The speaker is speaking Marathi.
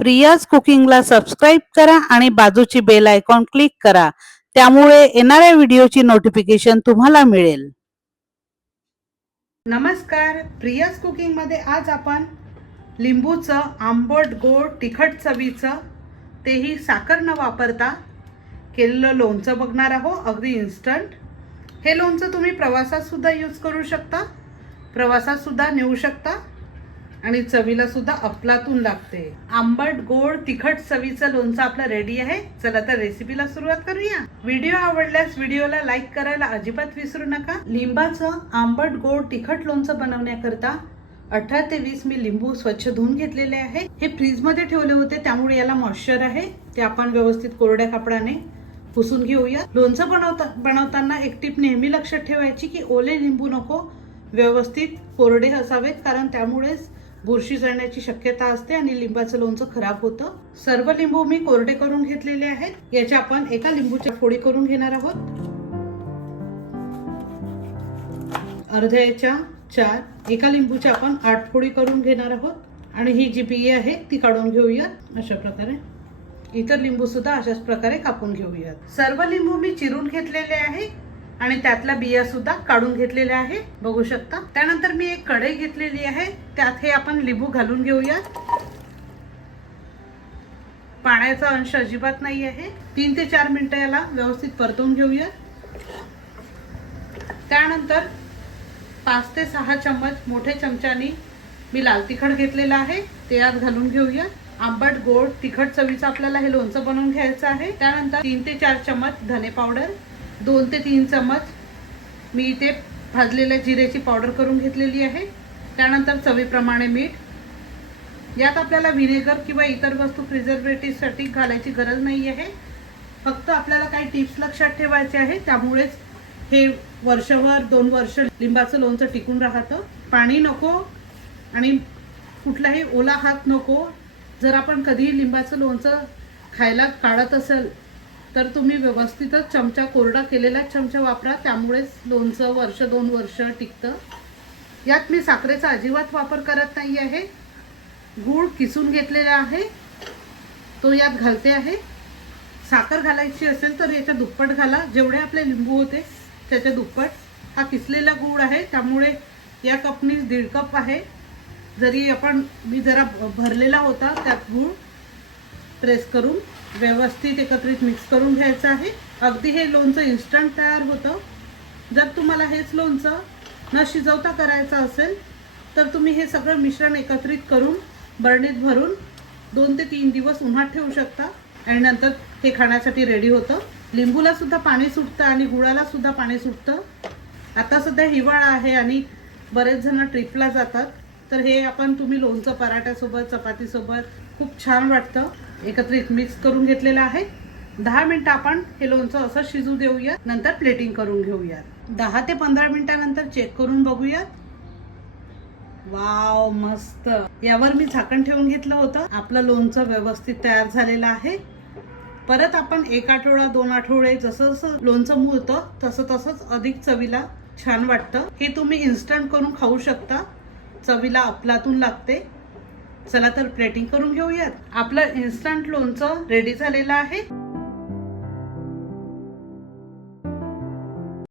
प्रियाज कुकिंगला सबस्क्राईब करा आणि बाजूची बेल आयकॉन क्लिक करा. त्यामुळे येणाऱ्या व्हिडिओची नोटिफिकेशन तुम्हाला मिळेल. नमस्कार. प्रियाज कुकिंगमध्ये आज आपण लिंबूचं आंबट गोड तिखट चवीचं तेही साखर न वापरता केलेलं लोणचं बघणार आहोत. अगदी इन्स्टंट हे लोणचं तुम्ही प्रवासात सुद्धा यूज करू शकता. प्रवासात सुद्धा नेऊ शकता. आणि चवीला सुद्धा अफलातून लागते. आंबट गोड तिखट चवीचं लोणचं आपलं रेडी आहे. चला तर रेसिपीला सुरुवात करूया. व्हिडिओ आवडल्यास व्हिडिओला लाईक करायला अजिबात विसरू नका. लिंबाचं आंबट गोड तिखट लोणचं बनवण्याकरता अठरा ते वीस मी लिंबू स्वच्छ धुवून घेतलेले आहे. हे फ्रीजमध्ये ठेवले होते त्यामुळे याला मॉइश्चर आहे. ते आपण व्यवस्थित कोरड्या कापडाने पुसून घेऊया. लोणचं बनवता बनवताना एक टीप नेहमी लक्षात ठेवायची की ओले लिंबू नको. व्यवस्थित कोरडे असावेत कारण त्यामुळेच बुरशी जळण्याची शक्यता असते आणि लिंबाचं लोणचं खराब होतं. सर्व लिंबू मी कोरडे करून घेतलेले आहेत. याच्या आपण एका लिंबूच्या फोडी करून घेणार आहोत. अर्ध्याच्या चार एका लिंबूच्या आपण आठ फोडी करून घेणार आहोत. आणि ही जी बिये आहे ती काढून घेऊया अशा प्रकारे. इतर लिंबू सुद्धा अशाच प्रकारे कापून घेऊयात. सर्व लिंबू मी चिरून घेतलेले आहे. आणि त्यातल्या बिया सुद्धा काढून घेतलेल्या आहे. बघू शकता. त्यानंतर मी एक कढई घेतलेली आहे. त्यात हे आपण लिंबू घालून घेऊया पाण्याचा अंश अजिबात नाही आहे. तीन ते चार मिनिटं याला व्यवस्थित परतवून घेऊया त्यानंतर पाच ते सहा चम्मच मोठे चमच्यानी मी लाल तिखट घेतलेलं आहे. ते यात घालून घेऊया आंबट गोड तिखट चवीचं आपल्याला हे लोणचं बनवून घ्यायचं आहे. त्यानंतर तीन ते चार चम्मच धने पावडर. दोन ते तीन चम्मच मी इथे भाजलेल्या जिऱ्याची पावडर करून घेतलेली आहे. त्यानंतर चवीप्रमाणे मीठ. यात आपल्याला व्हिनेगर किंवा इतर वस्तू प्रिझर्वेटिव्हसाठी घालायची गरज नाही आहे. फक्त आपल्याला काही टिप्स लक्षात ठेवायचे आहे. त्यामुळेच हे वर्षभर दोन वर्ष लिंबाचं लोणचं टिकून राहतं. पाणी नको आणि कुठलाही ओला हात नको. जर आपण कधीही लिंबाचं लोणचं खायला काढत असेल तर तुम्ही व्यवस्थितच चमचा कोरडा केलेला चमचा वापरा त्यामुळेच लोणचं वर्ष दोन वर्ष टिकतं. यात मी साखरेचा अजिबात वापर करत नाही आहे. गूळ किसून घेतलेला आहे. तो यात घालते आहे. साखर घालायची असेल तर याच्या दुप्पट घाला. जेवढे आपले लिंबू होते त्याच्या दुप्पट. हा किसलेला गूळ आहे त्यामुळे या कपनी दीड कप आहे. जरी आपण मी जरा भरलेला होता त्यात गूळ प्रेस करून व्यवस्थित एकत्रित मिक्स करून घ्यायचं आहे. अगदी हे लोणचं इन्स्टंट तयार होतं. जर तुम्हाला हेच लोणचं न शिजवता करायचं असेल तर तुम्ही हे सगळं मिश्रण एकत्रित करून बरणीत भरून दोन ते तीन दिवस उन्हात ठेवू शकता. आणि नंतर ते खाण्यासाठी रेडी होतं. लिंबूला सुद्धा पाणी सुटतं आणि गुळाला सुद्धा पाणी सुटतं. आता सध्या हिवाळा आहे आणि बरेच जण ट्रिपला जातात. तर हे आपण तुम्ही लोणचं पराठ्यासोबत चपातीसोबत खूप छान वाटतं. एकत्रित मिक्स करून घेतलेलं आहे. दहा मिनटं आपण हे लोणचं असं शिजू देऊया नंतर प्लेटिंग करून घेऊयात. दहा ते पंधरा मिनिटानंतर चेक करून बघूयात. वाव मस्त. यावर मी झाकण ठेवून घेतलं होतं. आपलं लोणचं व्यवस्थित तयार झालेलं आहे. परत आपण एक आठवडा दोन आठवडे जसं जसं लोणचं मुळतं तसं तसंच अधिक चवीला छान वाटतं. हे तुम्ही इन्स्टंट करून खाऊ शकता. चवीला अफलातून लागते. चला तर प्लेटिंग करून घेऊयात. आपलं इन्स्टंट लोणचं रेडी झालेलं आहे.